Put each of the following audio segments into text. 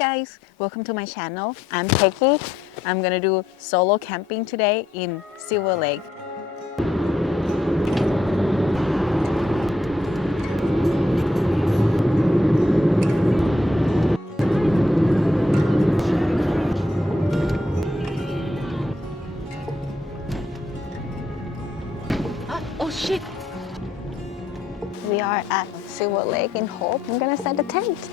guys, welcome to my channel. I'm Peggy. I'm gonna do solo camping today in Silver Lake. Oh shit! We are at Silver Lake in Hope. I'm gonna set the tent.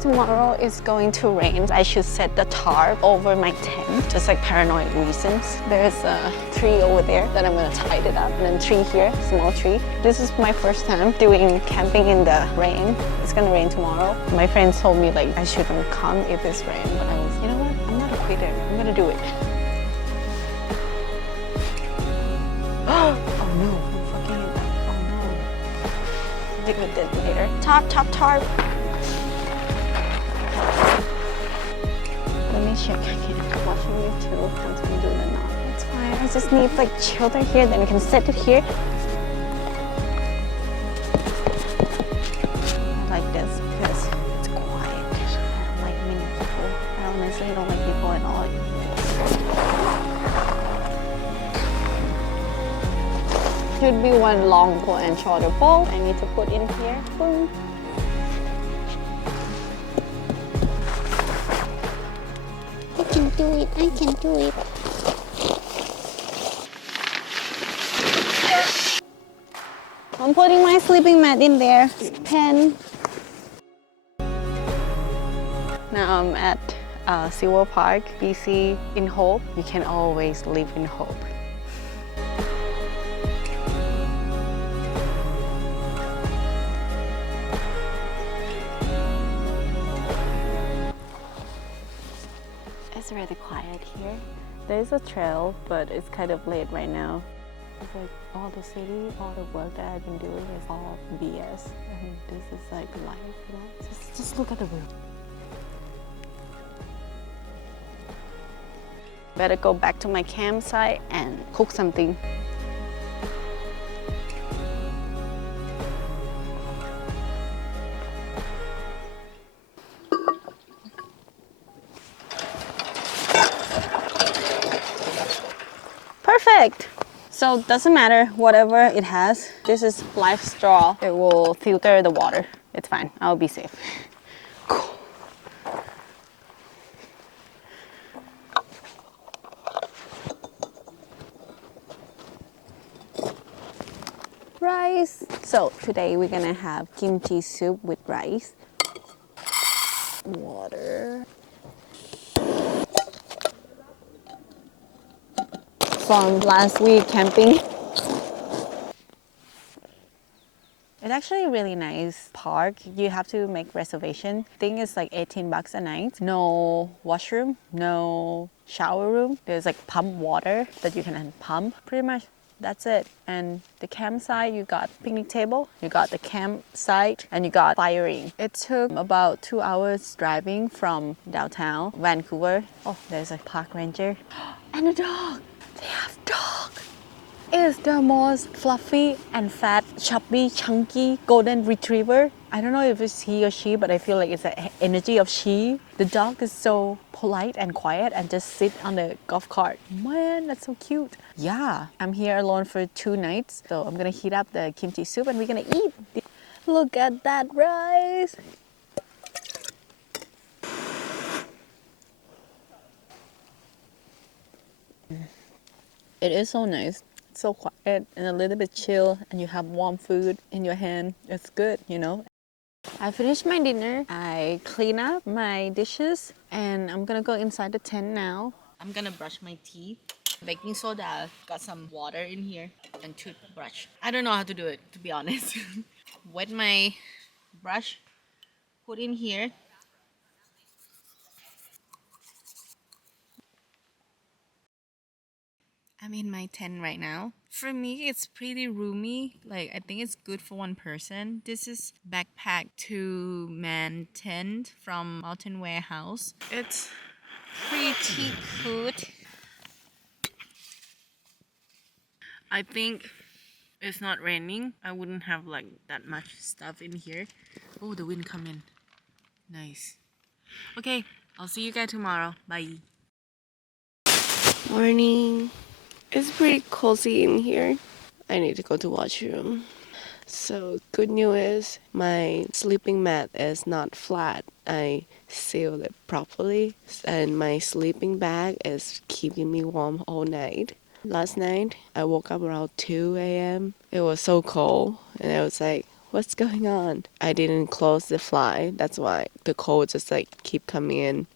Tomorrow is going to rain. I should set the tarp over my tent, just like paranoid reasons. There's a tree over there that I'm gonna tie it up, and then tree here, small tree. This is my first time doing camping in the rain. It's gonna rain tomorrow. My friends told me like I shouldn't come if it's rain, but I was, you know what? I'm not a quitter. I'm gonna do it. Oh no, I'm fucking it up. Oh no. Deal with it later. Tarp. Let me check again. Watching you too. Once we do the knot. That's fine. I just need like shelter here, then we can set it here. I like this because it's quiet. I don't like many people. I honestly don't like people at all. Should be one long pole and shorter pole. I need to put in here. Boom. I can do it. I'm putting my sleeping mat in there. Pen. Now I'm at Silver Park, BC in Hope. You can always live in hope. It's really quiet here. There's a trail, but it's kind of late right now. It's like all the city, all the work that I've been doing is all BS. And this is like life, you know? Just look at the view. Better go back to my campsite and cook something. Perfect! So doesn't matter whatever it has. This is live straw. It will filter the water. It's fine. I'll be safe. Cool. Rice. So today we're gonna have kimchi soup with rice. Water. From last week camping. It's actually a really nice park. You have to make reservation. I think it's like 18 bucks a night. No washroom, no shower room. There's like pump water that you can pump. Pretty much that's it. And the campsite, you got picnic table, you got the campsite, and you got firing. It took about 2 hours driving from downtown Vancouver. Oh, there's a park ranger. And a dog. They have dog. Is the most fluffy and fat, chubby, chunky golden retriever. I don't know if it's he or she, but I feel like it's the energy of she. The dog is so polite and quiet and just sit on the golf cart. Man, that's so cute. Yeah, I'm here alone for 2 nights. So I'm gonna heat up the kimchi soup and we're gonna eat. Look at that rice. It is so nice. It's so quiet and a little bit chill, and you have warm food in your hand. It's good, you know. I finished my dinner. I clean up my dishes, and I'm gonna go inside the tent now. I'm gonna brush my teeth. Baking soda, got some water in here, and toothbrush. I don't know how to do it, to be honest. Wet my brush, put in here. I'm in my tent right now. For me, it's pretty roomy. Like, I think it's good for one person. This is backpack 2-man tent from Mountain Warehouse. It's pretty good. I think it's not raining. I wouldn't have like that much stuff in here. Oh, the wind come in. Nice. Okay, I'll see you guys tomorrow. Bye. Morning. It's pretty cozy in here. I need to go to washroom. So good news is my sleeping mat is not flat. I sealed it properly and my sleeping bag is keeping me warm all night. Last night I woke up around 2 a.m. It was so cold and I was like, what's going on? I didn't close the fly. That's why the cold just like keep coming in.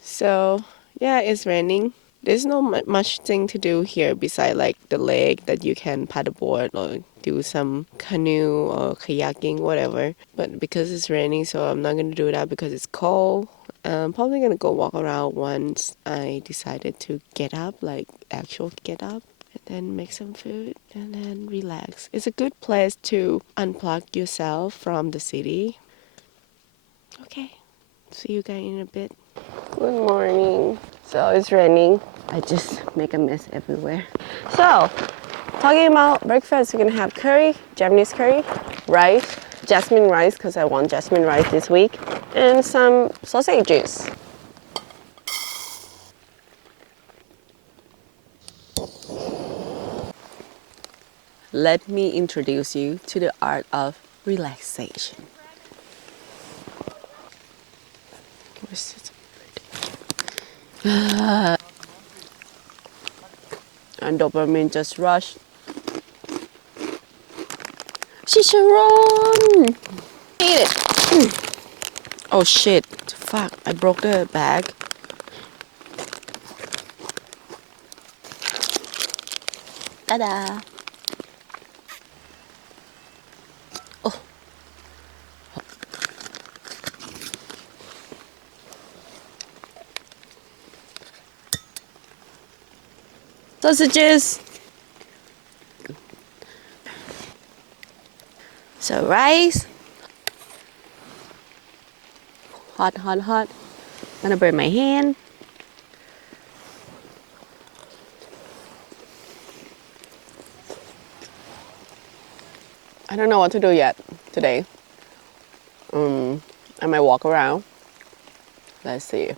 So yeah, it's raining. There's no much thing to do here beside like the lake that you can paddleboard or do some canoe or kayaking, whatever. But because it's raining, so I'm not gonna do that because it's cold. I'm probably gonna go walk around once I decided to get up, like actual get up, and then make some food and then relax. It's a good place to unplug yourself from the city. Okay, see you guys in a bit. Good morning. So it's raining. I just make a mess everywhere. So, talking about breakfast, we're gonna have curry, Japanese curry, rice, jasmine rice, because I want jasmine rice this week, and some sausages. Let me introduce you to the art of relaxation. And dopamine just rushed. Chicharron! Eat it! Oh shit, fuck, I broke the bag. Ta-da! Oh. Sausages! So rice. Hot, hot, hot. Gonna burn my hand. I don't know what to do yet today. I might walk around. Let's see.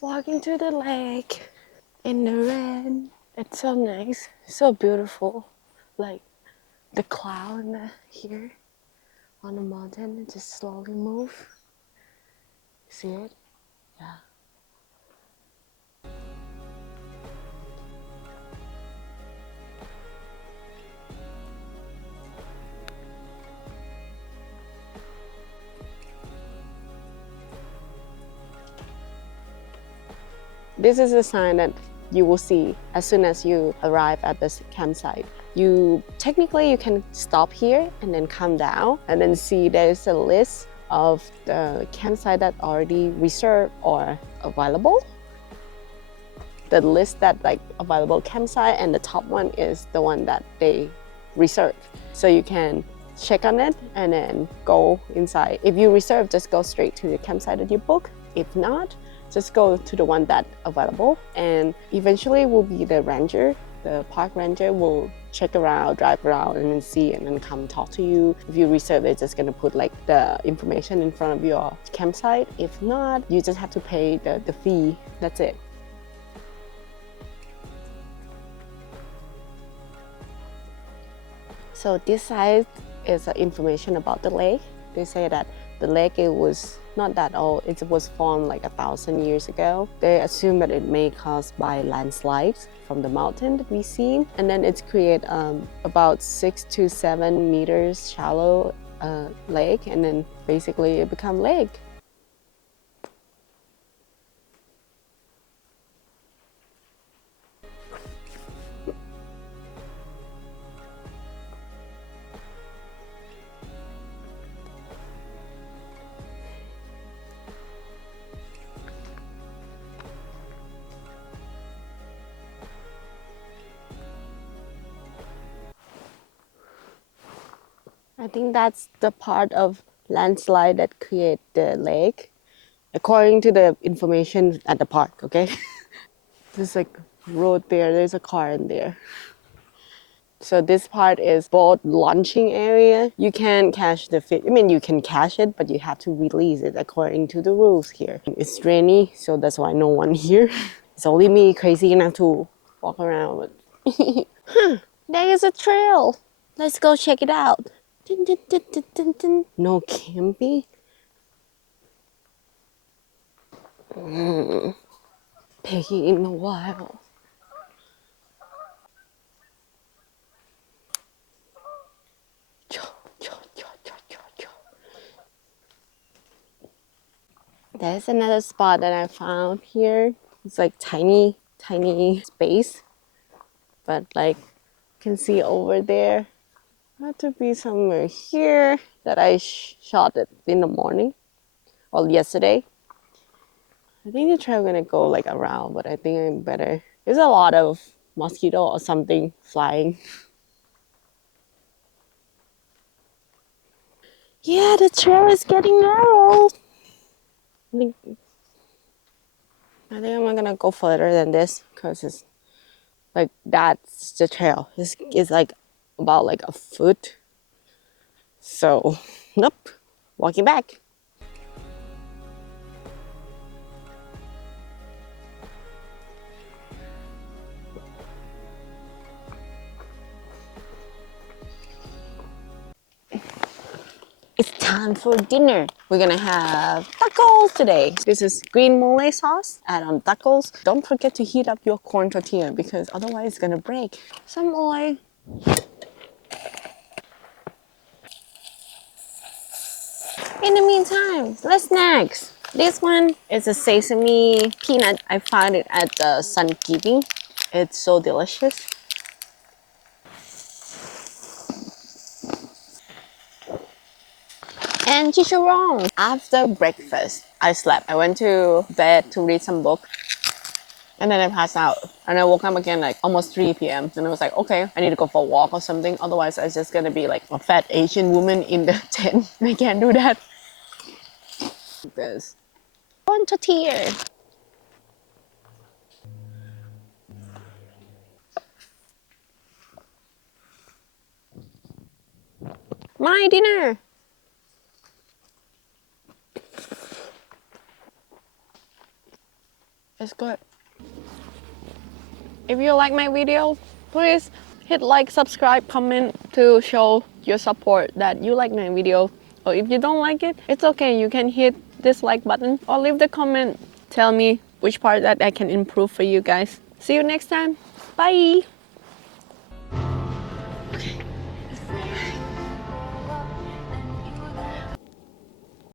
Walking to the lake in the rain. It's so nice, so beautiful. Like the cloud here on the mountain, it just slowly move. See it? Yeah. This is a sign that you will see as soon as you arrive at this campsite. You technically you can stop here and then come down and then see there's a list of the campsite that already reserved or available. The list that like available campsite and the top one is the one that they reserve. So you can check on it and then go inside. If you reserve, just go straight to the campsite that you book. If not, just go to the one that's available, and eventually will be the ranger. The park ranger will check around, drive around, and then see, and then come talk to you. If you reserve, they're just gonna put like the information in front of your campsite. If not, you just have to pay the fee. That's it. So this side is information about the lake. They say that the lake, it was not that old. It was formed like 1,000 years ago. They assume that it may caused by landslides from the mountain that we've seen. And then it's create about 6 to 7 meters shallow lake, and then basically it become lake. I think that's the part of landslide that create the lake, according to the information at the park, okay? There's like road there, there's a car in there. So this part is boat launching area. You can catch the fish. I mean, you can catch it, but you have to release it according to the rules here. It's rainy, so that's why no one here. It's only me crazy enough to walk around. Huh, there is a trail. Let's go check it out. Dun, dun, dun, dun, dun, dun. No camping. Piggy in the wild. There's another spot that I found here. It's like tiny, tiny space. But like, you can see over there. Had to be somewhere here that I shot it in the morning. Well, yesterday. I think the trail gonna go like around, but I think I'm better. There's a lot of mosquito or something flying. Yeah, the trail is getting narrow. I think I'm not gonna go further than this because it's like that's the trail. It's like about like a foot. So, nope, walking back. It's time for dinner. We're gonna have tacos today. This is green mole sauce. Add on tacos. Don't forget to heat up your corn tortilla because otherwise it's gonna break. Some oil. In the meantime, let's snacks. This one is a sesame peanut. I found it at the Sun Giving. It's so delicious. And chicharron. After breakfast, I slept. I went to bed to read some book. And then I passed out. And I woke up again like almost 3 p.m. And I was like, okay, I need to go for a walk or something. Otherwise, I'm just gonna be like a fat Asian woman in the tent. I can't do that. This. Corn tortilla. My dinner. It's good. If you like my video, please hit like, subscribe, comment to show your support that you like my video. Or if you don't like it, it's okay. You can hit dislike button or leave the comment. Tell me which part that I can improve for you guys. See you next time. Bye.